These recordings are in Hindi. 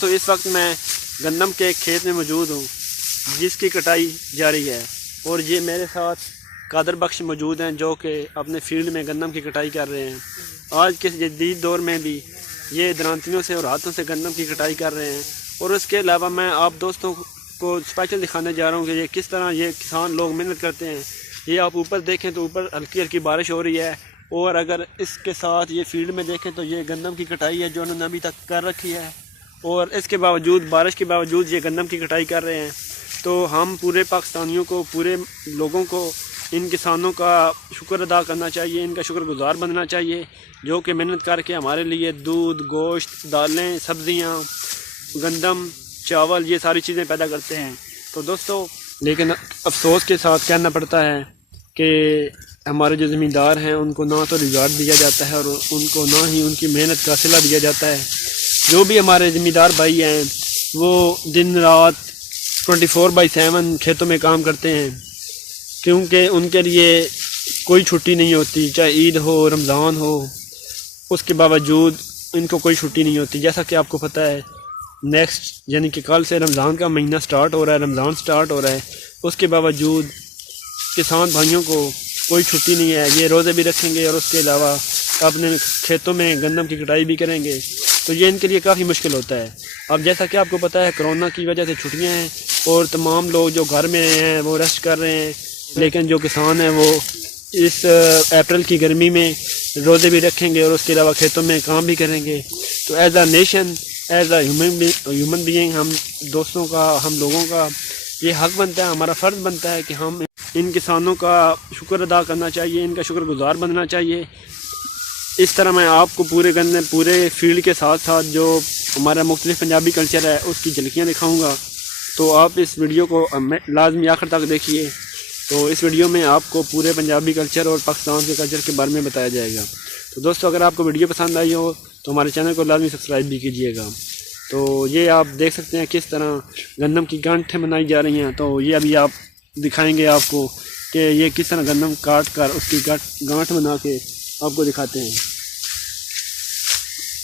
तो इस वक्त मैं गंदम के एक खेत में मौजूद हूँ जिसकी कटाई जारी है और ये मेरे साथ कादर बख्श मौजूद हैं जो कि अपने फील्ड में गंदम की कटाई कर रहे हैं। आज के जदीद दौर में भी ये दरांतियों से और हाथों से गंदम की कटाई कर रहे हैं। और उसके अलावा मैं आप दोस्तों को स्पेशल दिखाने जा रहा हूँ कि ये किस तरह ये किसान लोग मेहनत करते हैं। ये आप ऊपर देखें तो ऊपर हल्की हल्की बारिश हो रही है और अगर इसके साथ ये फील्ड में देखें तो ये गंदम की कटाई है जो उन्होंने अभी तक कर रखी है और इसके बावजूद बारिश के बावजूद ये गंदम की कटाई कर रहे हैं। तो हम पूरे पाकिस्तानियों को, पूरे लोगों को इन किसानों का शुक्र अदा करना चाहिए, इनका शुक्रगुजार बनना चाहिए जो कि मेहनत करके हमारे लिए दूध, गोश्त, दालें, सब्ज़ियाँ, गंदम, चावल ये सारी चीज़ें पैदा करते हैं। तो दोस्तों, लेकिन अफसोस के साथ कहना पड़ता है कि हमारे जो ज़मींदार हैं उनको ना तो रिवार्ड दिया जाता है और उनको ना ही उनकी मेहनत का सिला दिया जाता है। जो भी हमारे ज़मींदार भाई हैं वो दिन रात 24/7 खेतों में काम करते हैं क्योंकि उनके लिए कोई छुट्टी नहीं होती, चाहे ईद हो, रमज़ान हो, उसके बावजूद इनको कोई छुट्टी नहीं होती। जैसा कि आपको पता है नेक्स्ट यानी कि कल से रमज़ान का महीना स्टार्ट हो रहा है, रमज़ान स्टार्ट हो रहा है, उसके बावजूद किसान भाइयों को कोई छुट्टी नहीं है। ये रोज़े भी रखेंगे और उसके अलावा अपने खेतों में गंदम की कटाई भी करेंगे। तो ये इनके लिए काफ़ी मुश्किल होता है। अब जैसा कि आपको पता है कोरोना की वजह से छुट्टियां हैं और तमाम लोग जो घर में हैं वो रेस्ट कर रहे हैं, लेकिन जो किसान हैं वो इस अप्रैल की गर्मी में रोज़े भी रखेंगे और उसके अलावा खेतों में काम भी करेंगे। तो as a nation, as uh human being हम दोस्तों का, हम लोगों का ये हक बनता है, हमारा फ़र्ज़ बनता है कि हम इन किसानों का शुक्र अदा करना चाहिए, इनका शुक्रगुजार बनना चाहिए। इस तरह मैं आपको पूरे फील्ड के साथ साथ जो हमारा मुख्तलिफ पंजाबी कल्चर है उसकी झलकियाँ दिखाऊंगा। तो आप इस वीडियो को लाजमी आखिर तक देखिए। तो इस वीडियो में आपको पूरे पंजाबी कल्चर और पाकिस्तान के कल्चर के बारे में बताया जाएगा। तो दोस्तों, अगर आपको वीडियो पसंद आई हो तो हमारे चैनल को लाजमी सब्सक्राइब भी कीजिएगा। तो ये आप देख सकते हैं किस तरह गंदम की गांठें बनाई जा रही हैं। तो ये अभी आप दिखाएंगे आपको कि ये किस तरह गंदम काट कर उसकी गांठ बना के आपको दिखाते हैं।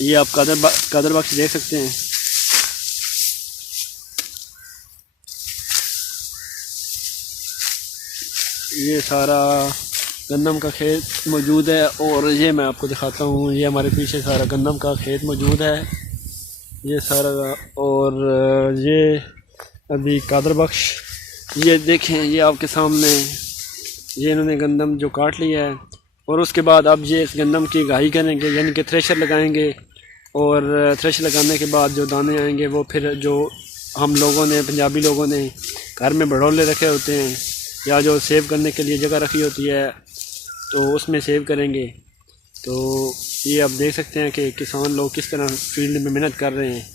ये आप कादर बख्श देख सकते हैं। ये सारा गंदम का खेत मौजूद है और ये मैं आपको दिखाता हूँ। ये हमारे पीछे सारा गंदम का खेत मौजूद है, ये सारा। और ये अभी कादर बख्श, ये देखें, ये आपके सामने ये इन्होंने गंदम जो काट लिया है और उसके बाद अब ये इस गंदम की घाई करेंगे यानी कि थ्रेशर लगाएंगे और थ्रेशर लगाने के बाद जो दाने आएंगे वो फिर जो हम लोगों ने, पंजाबी लोगों ने घर में भड़ोले रखे होते हैं या जो सेव करने के लिए जगह रखी होती है तो उसमें सेव करेंगे। तो ये आप देख सकते हैं कि किसान लोग किस तरह फील्ड में मेहनत कर रहे हैं।